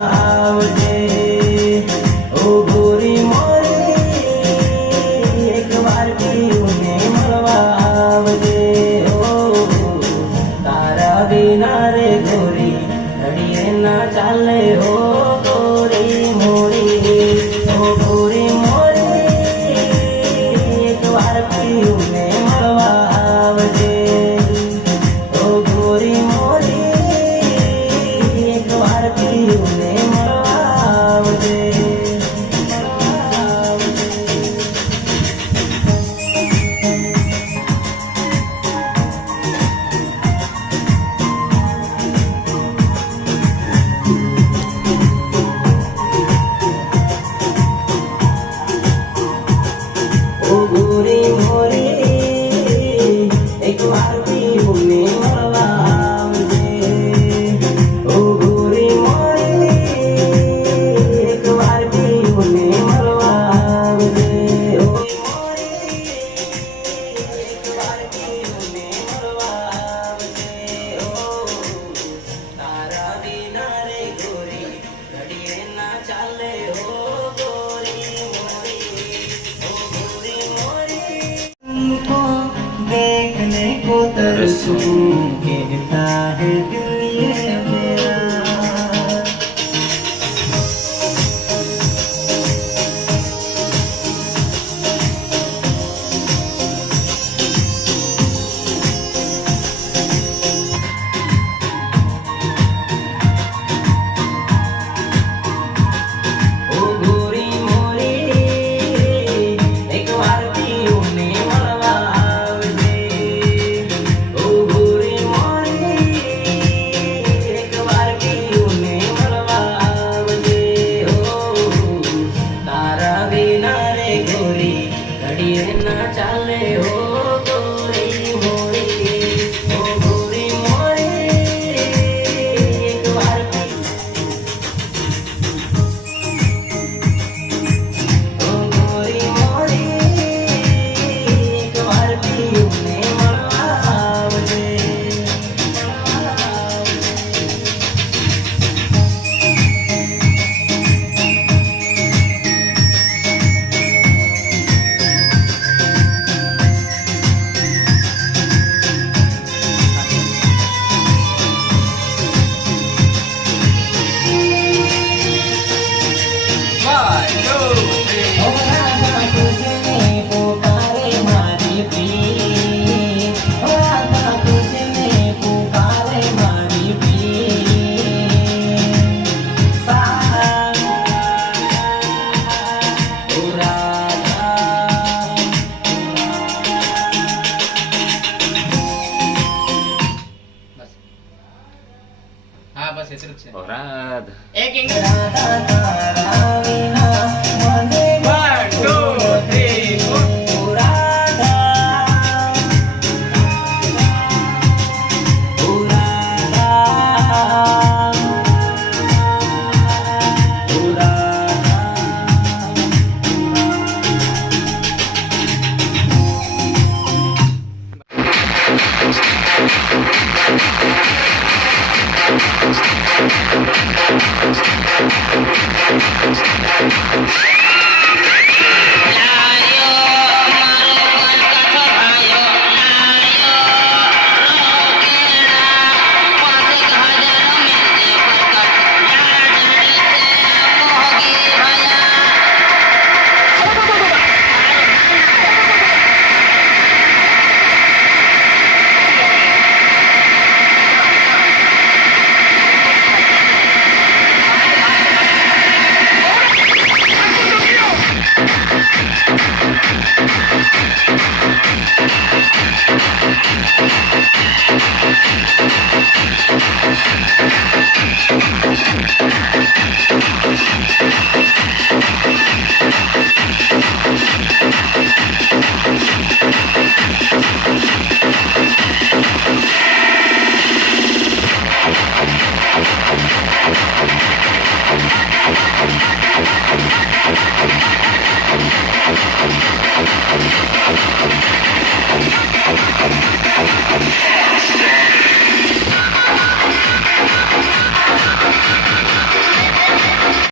આવજે ઓ ગોરી મોરી એક વાર પીને મળવા આવજે ઓ તારા વિના રે ગોરી ઘડીએ ના ચાલે ઓ ગોરી મોરી ઓ ગોરી મોરી એક વાર પીને મળવા આવજે ઓ ગોરી મોરી એક વાર પીને મળવા આવજે ઓ ગોરી મોરી એક વાર પીને મળવા આવજે ઓ ગોરી મોરી એક વાર પીને મળવા આવજે ઓ મોરી એક વાર પીને મળવા આવજે ઓ તારા વિના રે ગોરી ઘડીએ ના ચાલે ઓ ગોરી મોરી ઓ ગોરી મોરી को देखने को तरसूं कहता है दिल ये मेरा ओ गोरी मोरी एक વાર પીને મળવા આવજે ઓ ગોરી મોરી એક વાર પીને મળવા આવજે ઓ તારા વિના રે ગોરી ઘડીએ ના ચાલે ઓ ગોરી મોરી ઓ ગોરી મોરી એક વાર ઓ ગોરી મોરી એક વાર પીને મળવા આવજે ઓ રાધા તુજને પુકારે મારી પ્રીત ઓ રાધા તુજને પુકારે મારી પ્રીત સા ઓ રાધા હા બસ એટલું જ છે રાધા એક રાધા તારા